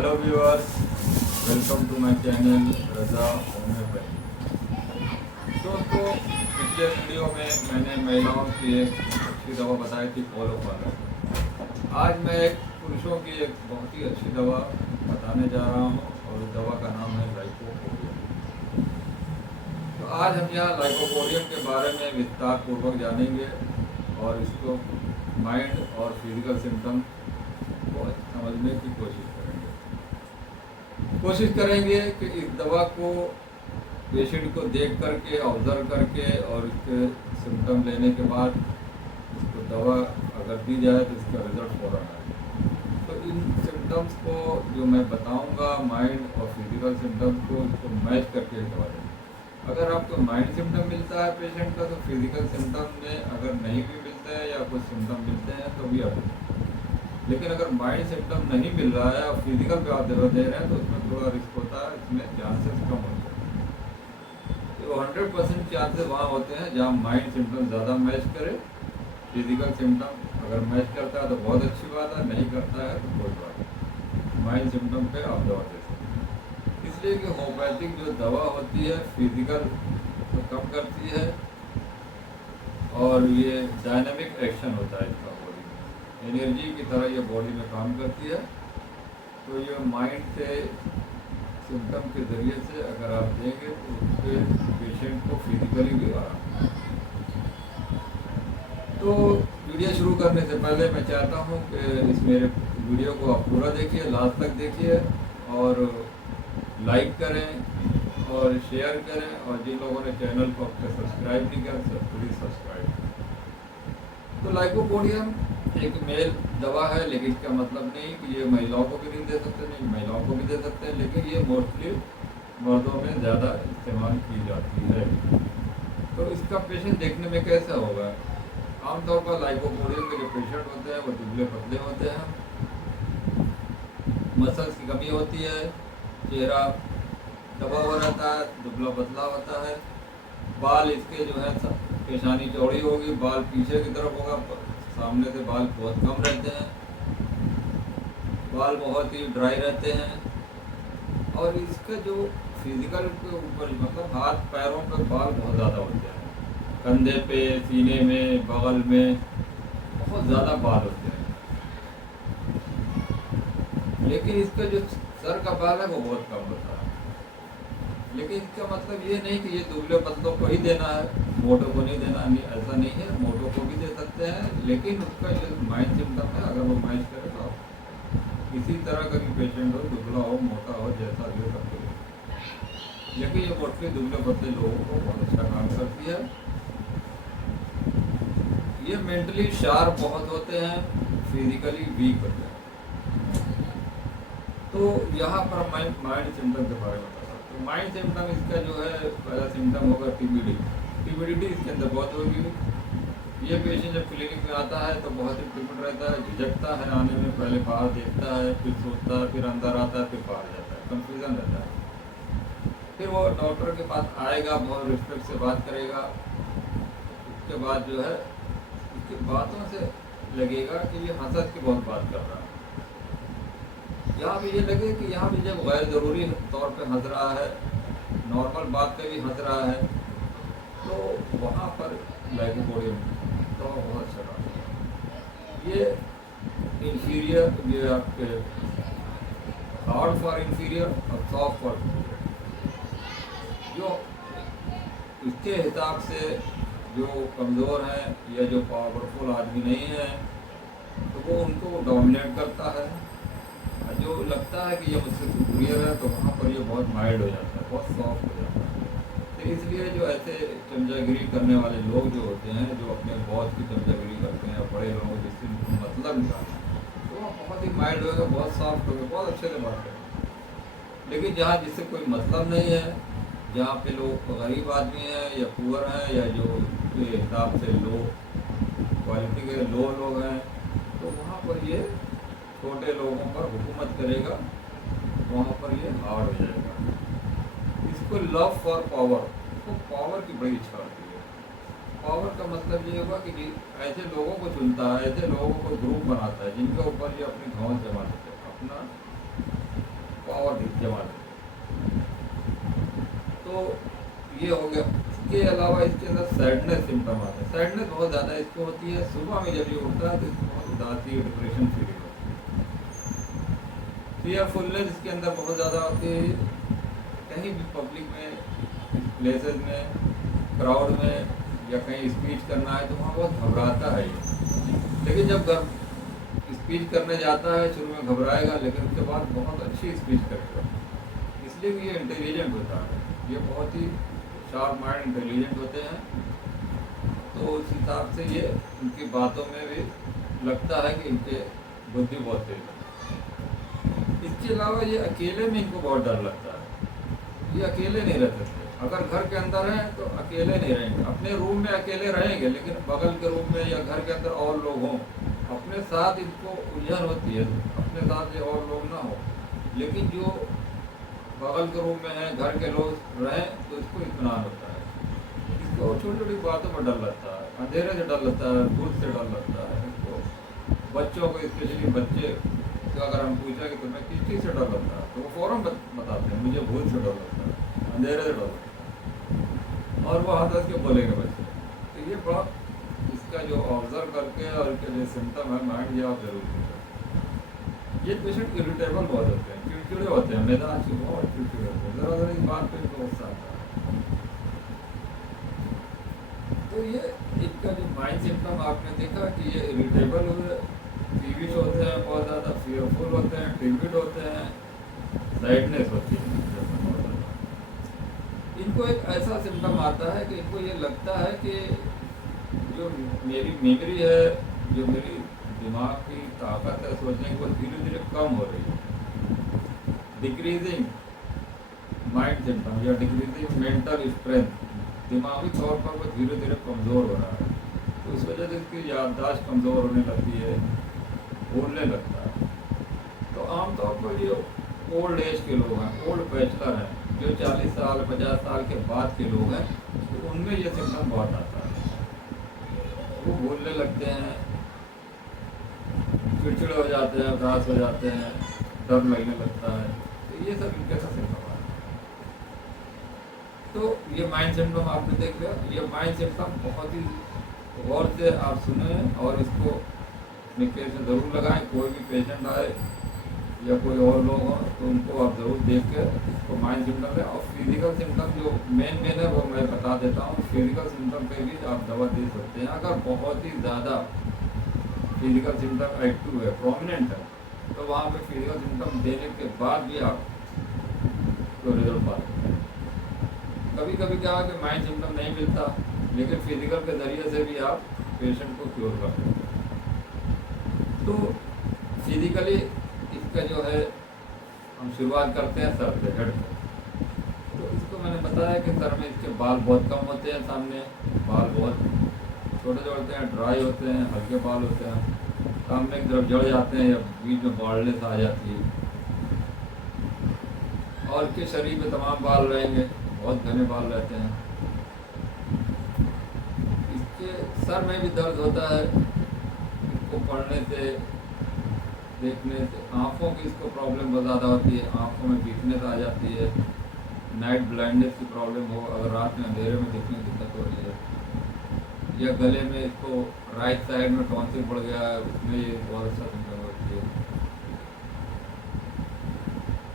Hello viewers, welcome to my channel Raza homeopathy. दोस्तों, पिछले video में मैंने महिलाओं की एक अच्छी दवा बताई थी फॉलो पर। आज मैं एक पुरुषों की एक बहुत ही अच्छी दवा बताने जा रहा हूँ और उस दवा का नाम है लाइकोपोडियम। तो आज हम यहाँ लाइकोपोडियम के बारे में विस्तार पूर्वक जानेंगे और इसको माइंड और फिजिकल सिम्टम को समझने की कोशिश करेंगे कि इस दवा को पेशेंट को देख करके ऑब्जर्व करके और इसके सिम्टम लेने के बाद इसको दवा अगर दी जाए तो इसका रिजल्ट फौरन आए। तो इन सिम्टम्स को जो मैं बताऊंगा माइंड और फिजिकल सिम्टम्स को इसको मैच करके दवा दें। अगर आपको माइंड सिम्टम मिलता है पेशेंट का तो फिजिकल सिम्टम में अगर नहीं भी मिलते हैं या कुछ सिम्टम मिलते हैं तो भी आप, लेकिन अगर माइंड सिम्टम नहीं मिल रहा है और फिजिकल पे आप दवा दे रहे हैं तो उसमें थोड़ा रिस्क होता है, इसमें चांसेस कम होते हैं। तो 100% चांसेस वहाँ होते हैं जहाँ माइंड सिम्टम ज़्यादा मैच करे। फिजिकल सिम्टम अगर मैच करता है तो बहुत अच्छी बात है, नहीं करता है तो कोई बात नहीं, माइंड सिम्टम पे आप दवा दे सकते हैं। इसलिए कि होम्योपैथिक जो दवा होती है फिजिकल तो कम करती है और ये डायनामिक एक्शन होता है इसका, एनर्जी की तरह ये बॉडी में काम करती है। तो ये माइंड से सिम्टम के ज़रिए से अगर आप देंगे तो उससे पेशेंट को फिजिकली भी आराम। तो वीडियो शुरू करने से पहले मैं चाहता हूँ कि इस मेरे वीडियो को आप पूरा देखिए, लास्ट तक देखिए और लाइक करें और शेयर करें, और जिन लोगों ने चैनल को अब तक सब्सक्राइब नहीं किया सब प्लीज़ सब्सक्राइब करें। तो लाइकोपोडियम एक मेल दवा है, लेकिन इसका मतलब नहीं कि ये महिलाओं को भी नहीं दे सकते, नहीं महिलाओं को भी दे सकते हैं, लेकिन ये मोस्टली मर्दों में ज़्यादा इस्तेमाल की जाती है। तो इसका पेशेंट देखने में कैसा होगा? आमतौर पर लाइकोपोडियम के जो पेशेंट होते हैं वो दुबले पतले होते हैं, मसल्स की कमी होती है, चेहरा दबा हुआ रहता है, दुबला पतला होता है, बाल इसके जो है पेशानी चौड़ी होगी, बाल पीछे की तरफ होगा, सामने से बाल बहुत कम रहते हैं, बाल बहुत ही ड्राई रहते हैं, और इसके जो फिजिकल के ऊपर मतलब हाथ पैरों पे बाल बहुत ज़्यादा होते हैं, कंधे पे, सीने में, बगल में बहुत ज़्यादा बाल होते हैं। लेकिन इसका जो सर का बाल है वो बहुत कम होता है। लेकिन इसका मतलब ये नहीं कि ये दुबले पतलों को ही देना है, मोटों को नहीं देना, नहीं ऐसा नहीं है, मोटों को भी दे सकते हैं। लेकिन उसका जो माइंड सिम्टम है अगर वो मैच करे तो आप किसी तरह का भी पेशेंट हो, दुबला हो, मोटा हो, जैसा भी हो सकते हो, लेकिन ये मोटली दुबले पतले लोगों को बहुत अच्छा काम करती है। ये मेंटली शार्प बहुत होते हैं, फिजिकली वीक होते हैं। तो यहाँ पर मैं माइंड सिम्टम के बारे में बता रहा हूँ। माइंड सिम्टम इसका जो है पहला सिम्टम होगा टिमिडिटी इसके अंदर बहुत होगी। ये पेशेंट जब क्लिनिक में आता है तो बहुत ही टिमिड रहता है, झिझकता है आने में, पहले बाहर देखता है, फिर सोचता है, फिर अंदर आता है, फिर बाहर जाता है, कंफ्यूजन रहता है। फिर वो डॉक्टर के पास आएगा, बहुत रिस्पेक्ट से बात करेगा, उसके बाद जो है उसकी बातों से लगेगा कि ये हंस के बहुत बात कर रहा है। यहाँ भी ये लगे कि यहाँ भी जब गैर ज़रूरी तौर पे हंस रहा है, नॉर्मल बात पे भी हंस रहा है, तो वहाँ पर लाइकोपोडियम तो बहुत अच्छा काम है। ये इंफीरियर, ये आपके हार्ड फॉर इंफीरियर और सॉफ्ट फॉर सुपीरियर, जो इसके हिसाब से जो कमज़ोर हैं या जो पावरफुल आदमी नहीं है तो वो उनको डोमिनेट करता है। जो लगता है कि ये मुझसे सुपीरियर है तो वहाँ पर ये बहुत माइल्ड हो जाता है, बहुत सॉफ्ट हो जाता है। तो इसलिए जो ऐसे चमचागिरी करने वाले लोग जो होते हैं, जो अपने बॉस की चमचागिरी करते हैं, बड़े लोग जिससे मतलब निकालते हैं, तो वो बहुत ही माइल्ड होगा, बहुत सॉफ्ट होगा, बहुत अच्छे से बात करेंगे। लेकिन जहाँ जिससे कोई मतलब नहीं है, जहाँ पे लोग गरीब आदमी हैं या पुअर हैं या जो के हिसाब से लो क्वालिटी के लो लोग हैं, तो वहाँ पर ये छोटे लोगों पर हुकूमत करेगा, वहाँ पर ये हार्ड हो जाएगा। इसको लव फॉर पावर, इसको पावर की बड़ी इच्छा होती है। पावर का मतलब ये हुआ कि ऐसे लोगों को चुनता है, ऐसे लोगों को ग्रुप बनाता है जिनके ऊपर ये अपनी घाव जमा देते हैं, अपना पावर जमा देते हैं। तो ये हो गया। इसके अलावा इसके अंदर सैडनेस सिम्टम आते हैं। सैडनेस बहुत ज़्यादा इसको होती है, सुबह में जब ये उठता है तो इसको बहुत उदासी डिप्रेशन फील होती है। फियरफुलनेस इसके अंदर बहुत ज़्यादा होती है। कहीं भी पब्लिक में, प्लेसेस में, क्राउड में या कहीं स्पीच करना है तो वहाँ बहुत घबराता है ये। लेकिन जब स्पीच करने जाता है शुरू में घबराएगा, लेकिन उसके बाद बहुत अच्छी स्पीच करेगा। इसलिए भी ये इंटेलिजेंट होता है, ये बहुत ही शार्प माइंड इंटेलिजेंट होते हैं। तो उस हिसाब से ये उनकी बातों में भी लगता है कि इनके बुद्धि बहुत तेज है। इसके अलावा ये अकेले में इनको बहुत डर लगता है। ये अकेले नहीं रह सकते। अगर घर के अंदर हैं तो अकेले नहीं रहेंगे, अपने रूम में अकेले रहेंगे, लेकिन बगल के रूम में या घर के अंदर और लोग हों, अपने साथ इनको उलझन होती है, अपने साथ ये और लोग ना हो। लेकिन जो बगल के रूम में है, घर के लोग रहें तो इसको इत्मीनान होता है। इसको छोटी छोटी बातों पर डर लगता है, अंधेरे से डर लगता है, भूत से डर लगता है। इसको बच्चों को, स्पेशली बच्चे तो अगर हम पूछा कि तुम्हें किस चीज़ से डर लगता है तो वो फ़ौरन बताते हैं मुझे भूत से डर लगता है, अंधेरे से डर लगता है, और वो हाथ के बोलेंगे बच्चे। तो ये बात इसका जो ऑब्जर्व करके और इसके जो सिम्टम है माइंड ये आप जरूर कीजिए। ये पेशेंट इरिटेबल बहुत होते हैं, चिड़चिड़े होते हैं, मिजाज के बहुत चिड़चिड़े होते हैं, ज़रा ज़रा इस बात पर इनको गुस्सा आता है। तो ये इनका जो माइंड सिम्टम आपने देखा कि ये इरिटेबल हुए, पीविश होते हैं, बहुत ज़्यादा फियरफुल होते हैं, टिम्बिड होते हैं, सैडनेस होती है। इनको एक ऐसा सिम्टम आता है कि इनको ये लगता है कि जो मेरी मेमोरी है, जो मेरी दिमाग की ताकत है सोचने की, वो धीरे धीरे कम हो रही है। डिक्रीजिंग माइंड सिम्टम या डिक्रीजिंग मेंटल स्ट्रेंथ, दिमागी तौर पर वो धीरे धीरे कमज़ोर हो रहा है। तो इस वजह से इसकी याददाश्त कमज़ोर होने लगती है, भूलने लगता है। तो आमतौर पर ये ओल्ड एज के लोग हैं, ओल्ड बैचलर हैं, जो 40 साल 50 साल के बाद के लोग हैं, तो उनमें ये सिम्टम बहुत आता है। वो भूलने लगते हैं, चिड़चिड़े हो जाते हैं, उदास हो जाते हैं, डर लगने लगता है। तो ये सब इनके साथ सिम्टम है। तो ये माइंड सिम्टम आपने देख लिया। ये माइंड सिम्टम बहुत ही गौर से आप सुने और इसको अपने केस में ज़रूर लगाएं। कोई भी पेशेंट आए या कोई और लोग हों तो उनको आप ज़रूर देख के इसको माइंड सिम्टम है। और फिजिकल सिम्टम जो मेन है वो मैं बता देता हूँ। फिजिकल सिम्टम पे भी आप दवा दे सकते हैं। अगर बहुत ही ज़्यादा फिजिकल सिम्टम एक्टिव है, प्रोमिनेंट है, तो वहाँ पे फिजिकल सिम्टम देने के बाद भी आप तो रिजल्ट पा सकते हैं। कभी कभी क्या है कि माइंड सिम्टम नहीं मिलता, लेकिन फिजिकल के ज़रिए से भी आप पेशेंट को क्योर कर सकते हैं। तो फिजिकली इसका जो है हम शुरुआत करते हैं सर से, हेड से। तो इसको मैंने बताया कि सर में इसके बाल बहुत कम होते हैं, सामने बाल बहुत छोटे छोटे होते हैं, ड्राई होते हैं, हल्के बाल होते हैं, सामने की तरफ जड़ जाते हैं या बीच में बाल्डनेस आ जाती है। और इसके शरीर में तमाम बाल रहेंगे, बहुत घने बाल रहते हैं। इसके सर में भी दर्द होता है, इसको पढ़ने से, देखने से। आँखों की इसको प्रॉब्लम बहुत ज़्यादा होती है, आँखों में वीकनेस आ जाती है, नाइट ब्लाइंडनेस की प्रॉब्लम हो, अगर रात में अंधेरे में देखने की दिक्कत हो रही है, या गले में इसको राइट साइड में टॉन्सिल पड़ गया है, उसमें ये बहुत अच्छा सिम्टम होती है।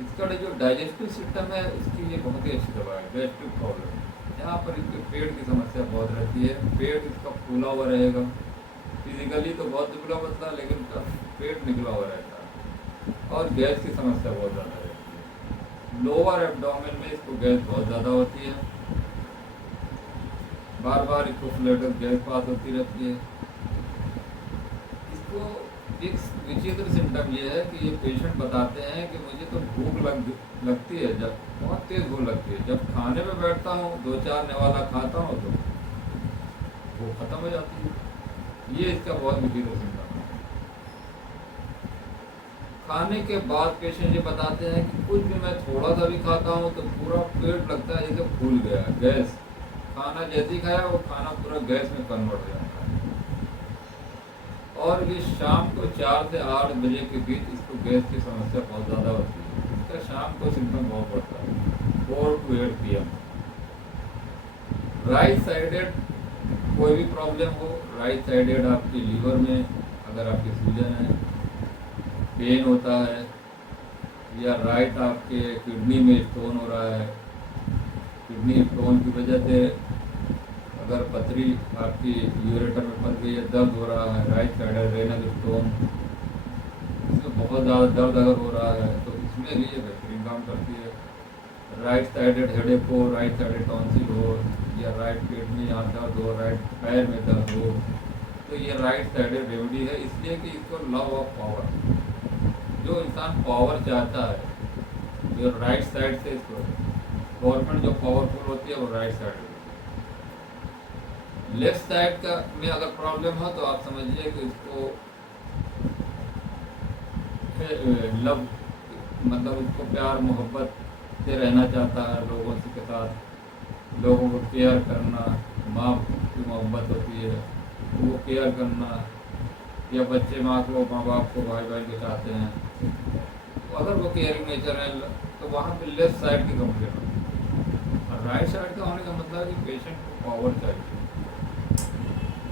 इसका जो डाइजेस्टिव सिस्टम है, इसकी ये बहुत ही अच्छी दवा है। गैस्ट्रिक प्रॉब्लम, यहाँ पर इसके पेट की समस्या बहुत रहती है, पेट इसका फूला हुआ रहेगा। फिजिकली तो बहुत दुबला पतला, लेकिन पेट निकला हुआ रहता है। और गैस की समस्या बहुत ज़्यादा रहती है। लोअर एब्डोमेन में इसको गैस बहुत ज़्यादा होती है, बार बार इसको फ्लैटर गैस पास होती रहती है। इसको एक विचित्र सिम्टम ये है कि ये पेशेंट बताते हैं कि मुझे तो भूख लगती है, जब बहुत तेज़ भूख लगती है, जब खाने पे बैठता हूँ 2-4 नेवाला खाता हूँ तो वो ख़त्म हो जाती है। ये इसका बहुत विचित्र सिम्टम है। खाने के बाद पेशेंट ये बताते हैं कि कुछ भी मैं थोड़ा सा भी खाता हूँ तो पूरा पेट लगता है जैसे फूल गया, गैस। खाना जैसे ही खाया वो खाना पूरा गैस में कन्वर्ट हो जाता है। और ये शाम को 4 से 8 बजे के बीच इसको गैस की समस्या बहुत ज़्यादा होती है। इसका शाम को सिम्टम बहुत बढ़ता है 4 to 8 PM। राइट साइडेड कोई भी प्रॉब्लम हो, राइट साइडेड आपकी लीवर में अगर आपकी सूजन है, पेन होता है, या राइट आपके किडनी में स्टोन हो रहा है, किडनी स्टोन की वजह से अगर पथरी आपकी यूरेटर में फंस गई है, दर्द हो रहा है, राइट साइडेड रेनल स्टोन, इसमें बहुत ज़्यादा दर्द अगर हो रहा है तो इसमें भी ये बेहतरीन काम करती है। राइट साइडेड हेडेक हो, राइट साइडेड टॉन्सिल हो, या राइट पेट में यहाँ दर्द हो, राइट पैर में दर्द हो, तो ये राइट साइडेड रेमेडी है। इसलिए कि इसको लव ऑफ पावर, जो इंसान पावर चाहता है जो राइट साइड से, इसको गवर्नमेंट जो पावरफुल होती है वो राइट साइड। लेफ्ट साइड का में अगर प्रॉब्लम हो तो आप समझिए कि इसको लव, मतलब इसको प्यार मोहब्बत से रहना चाहता है, लोगों के साथ लोगों को केयर करना, माँ की मोहब्बत होती है वो केयर करना, या बच्चे माँ बाप को भाई भाई को चाहते हैं, तो अगर वो केयरिंग नेचर है तो वहाँ पे लेफ्ट साइड की कंप्लेन होती है। और राइट साइड का होने का मतलब है कि पेशेंट को पावर चाहिए।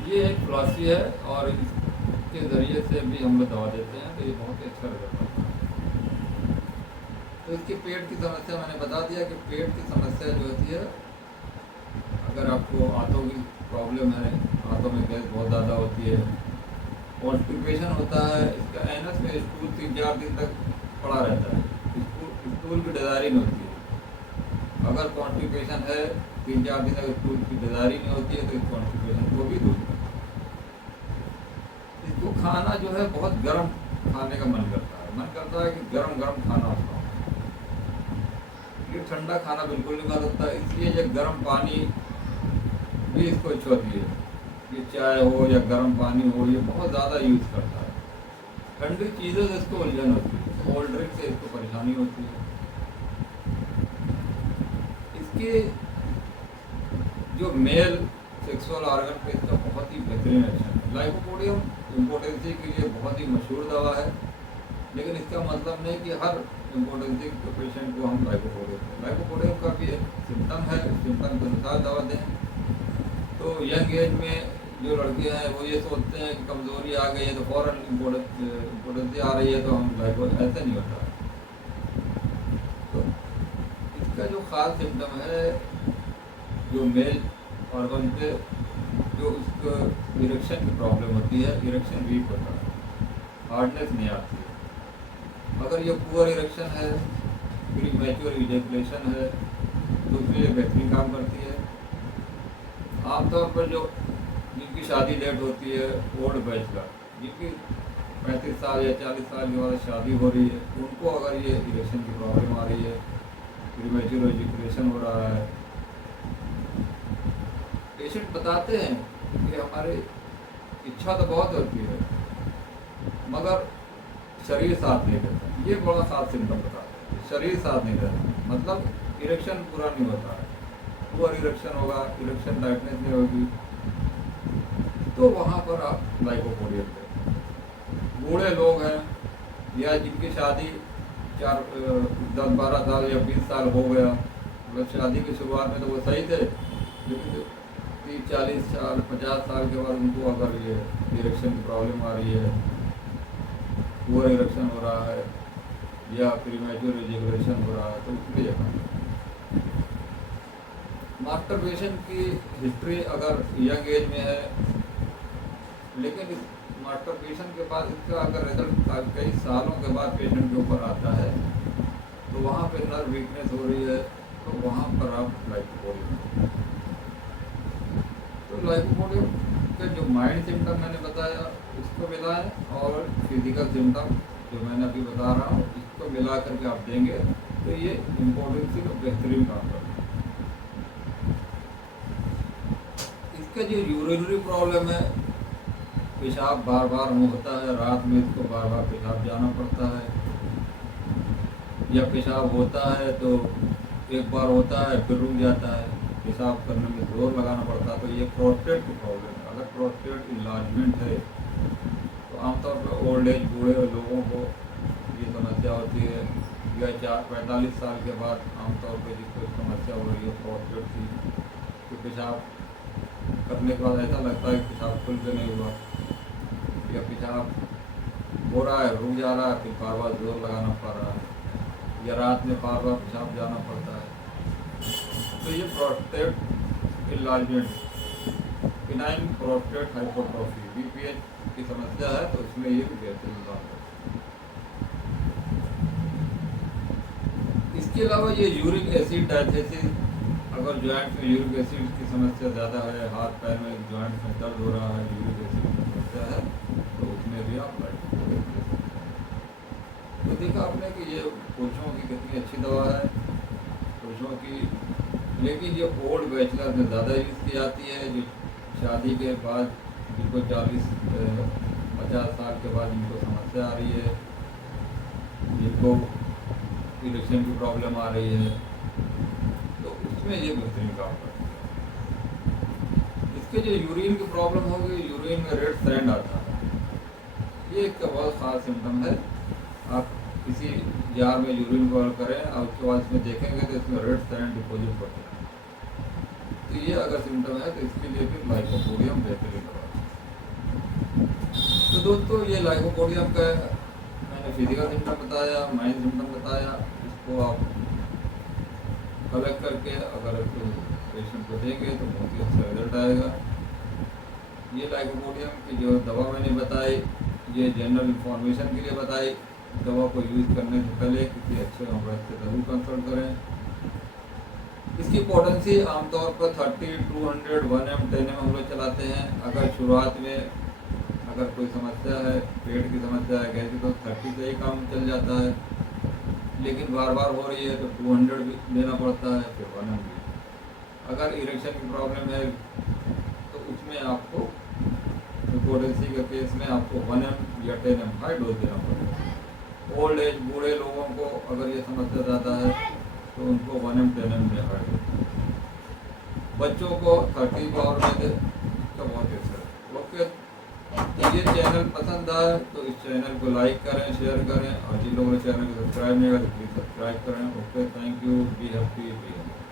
ये एक फिलॉसफी है और इसके ज़रिए से भी हम लोग दवा देते हैं, तो ये बहुत ही अच्छा रिजल्ट होता है। तो इसकी पेट की समस्या मैंने बता दिया कि पेट की समस्या जो होती है, अगर आपको आंतों की प्रॉब्लम है, आंतों में गैस बहुत ज़्यादा होती है, कॉन्स्टिपेशन होता है, इसका एनस में स्टूल 3-4 दिन तक पड़ा रहता है, स्टूल की डिजायरी नहीं होती है। अगर कॉन्स्टिपेशन है 3-4 दिन अगर स्टूल की डिजायरी नहीं होती है तो इस कॉन्स्टिपेशन को भी दूर करें। इसको खाना जो है बहुत गर्म खाने का मन करता है कि गर्म गर्म खाना होता है, ये ठंडा खाना बिल्कुल नहीं खा सकता, इसलिए ये गर्म पानी भी इसको छूती है, ये चाय हो या गर्म पानी हो, ये बहुत ज़्यादा यूज़ करता है। ठंडी चीज़ों से इसको उलझन होती है, कोल्ड ड्रिंक से इसको परेशानी होती है। इसके जो मेल सेक्सुअल ऑर्गन पे इसका बहुत ही बेहतरीन एक्शन है। लाइकोपोडियम इम्पोर्टेंसी के लिए बहुत ही मशहूर दवा है, लेकिन इसका मतलब नहीं कि हर इम्पोर्टेंसी के पेशेंट को हम लाइकोपोडियम का भी एक सिम्टम है, सिम्टम के अनुसार दवा दें। तो यंग एज में जो लड़के हैं वो ये सोचते हैं कि कमज़ोरी आ गई है तो फ़ौरन इम्पोर्टेंसी आ रही है तो हम लाइको, ऐसा नहीं होता। तो इसका जो ख़ास सिम्टम है, जो मेल ऑर्गन पे जो उसको इरेक्शन की प्रॉब्लम होती है, इरेक्शन वीक होता है, हार्डनेस नहीं आती है। अगर ये पुअर इरेक्शन है, प्रीमैच्योर इजैकुलेशन है, तो उसमें ये बेहतरीन काम करती है। आमतौर पर जो जिनकी शादी लेट होती है, ओल्ड बैचलर जिनकी 35 साल या 40 साल के बाद शादी हो रही है, उनको अगर ये इरेक्शन की प्रॉब्लम आ रही है, प्रीमैच्योर इजैकुलेशन हो रहा है, पेशेंट बताते हैं कि हमारी इच्छा तो बहुत होती है मगर शरीर साथ नहीं देता। ये बड़ा खास सिम्टम बताते हैं, शरीर साथ नहीं देता, मतलब इरेक्शन पूरा नहीं होता है, पुअर इरेक्शन होगा, इरेक्शन टाइटनेस नहीं होगी, तो वहाँ पर आप लाइकोपोडियम दें। बूढ़े लोग हैं या जिनकी शादी 10-12 साल या 20 साल हो गया, मतलब शादी की शुरुआत में तो वो सही थे, लेकिन 30-40 साल 50 साल के बाद उनको अगर ये इरेक्शन की प्रॉब्लम आ रही है, पुअर इरेक्शन हो रहा है या प्रीमैच्योर इजैकुलेशन हो रहा है, तो उसके लिए मास्टरबेशन की हिस्ट्री अगर यंग एज में है, लेकिन इस मास्टरबेशन के बाद इसका अगर रिजल्ट कई सालों के बाद पेशेंट के ऊपर आता है, तो वहाँ पे नर्व वीकनेस हो रही है, तो वहाँ पर आप लाइकोपोडियम। तो लाइकोपोडियम के जो माइल्ड सिम्टम मैंने बताया उसको मिलाएं, और फिजिकल सिम्टम जो मैंने अभी बता रहा हूँ इसको मिला करके आप देंगे तो ये इम्पोर्टेंसी का बेहतरीन काम करेगा। इसका जो यूरिनरी प्रॉब्लम है, पेशाब बार बार होता है, रात में इसको बार बार पेशाब जाना पड़ता है, या पेशाब होता है तो एक बार होता है फिर रुक जाता है, पेशाब करने में जोर लगाना पड़ता है, तो ये प्रोस्टेट की प्रॉब्लम है। अगर प्रोस्टेट इन्लार्जमेंट है तो आमतौर पर ओल्ड एज बूढ़े लोगों को ये समस्या होती है। या 45 साल के बाद आमतौर पर जिसको समस्या हो रही है प्रोस्टेट की, तो पेशाब करने के बाद ऐसा लगता है कि पेशाब खुल के नहीं हुआ, या पेशाब हो रहा है रुक जा रहा है, फिर बार बार जोर लगाना पड़ रहा है, या रात में बार बार पेशाब जाना पड़ता है। तो ये prostate enlargement, benign prostate hypertrophy BPH की समस्या है, तो इसमें ये भी बेहतरीन बात है। इसके अलावा ये यूरिक एसिड डायथेसिस, अगर जॉइंट में यूरिक एसिड की समस्या ज़्यादा है, हाथ पैर में जॉइंट में दर्द हो रहा है, यूरिक एसिड की समस्या है, तो उसमें भी आप लाइकोपोडियम ले सकते हैं। तो देखा आपने कि ये पुरुषों की कितनी अच्छी दवा है, पुरुषों की, लेकिन ये ओल्ड बैचलर में ज़्यादा यूज़ की जाती है, जो शादी के बाद जिनको 40-50 साल के बाद जिनको समस्या आ रही है, जिनको इरेक्शन की प्रॉब्लम आ रही है, तो उसमें ये बेहतरीन काम करती है। इसके जो यूरिन की प्रॉब्लम होगी, यूरिन में रेड सैंड आता है, ये एक बहुत ख़ास सिम्टम है। आप किसी जार में यूरिन को करें और उसके बाद इसमें देखेंगे तो इसमें रेड सैंड डिपॉजिट होते हैं, तो ये अगर सिम्टम है तो इसके लिए भी लाइकोपोडियम बेहतरीन होगा। तो दोस्तों ये लाइकोपोडियम का मैंने फिजिकल सिम्टम बताया, माइंड सिम्टम बताया, इसको आप कलेक्ट करके अगर तो पेशेंट को देंगे तो बहुत ही अच्छा रिजल्ट आएगा। ये लाइकोपोडियम की जो दवा मैंने बताई, ये जनरल इंफॉर्मेशन के लिए बताई। दवा को यूज़ करने से पहले किसी अच्छे होम्योपैथ से ज़रूर कंसल्ट करें। इसकी पोटेंसी आमतौर पर 30, 200, 1M, 10M हम लोग चलाते हैं। अगर शुरुआत में अगर कोई समस्या है, पेट की समस्या है, गैस की, तो 30 से ही काम चल जाता है, लेकिन बार बार हो रही है तो 200 भी लेना पड़ता है, फिर 1M भी। अगर इरेक्शन की प्रॉब्लम है तो उसमें आपको पोटेंसी के केस में आपको 1M या 10M हाई डोज देना पड़ेगा। ओल्ड एज बूढ़े लोगों को अगर ये समस्या ज़्यादा है तो उनको 1M 10M में हाई डोज, बच्चों को 30 पावर में दे तो बहुत ही अच्छा। ओके, ये चैनल पसंद आए तो इस चैनल को लाइक करें, शेयर करें, और जिन लोगों ने चैनल को सब्सक्राइब नहीं किया तो प्लीज़ सब्सक्राइब करें। Okay, thank you, be happy, be happy.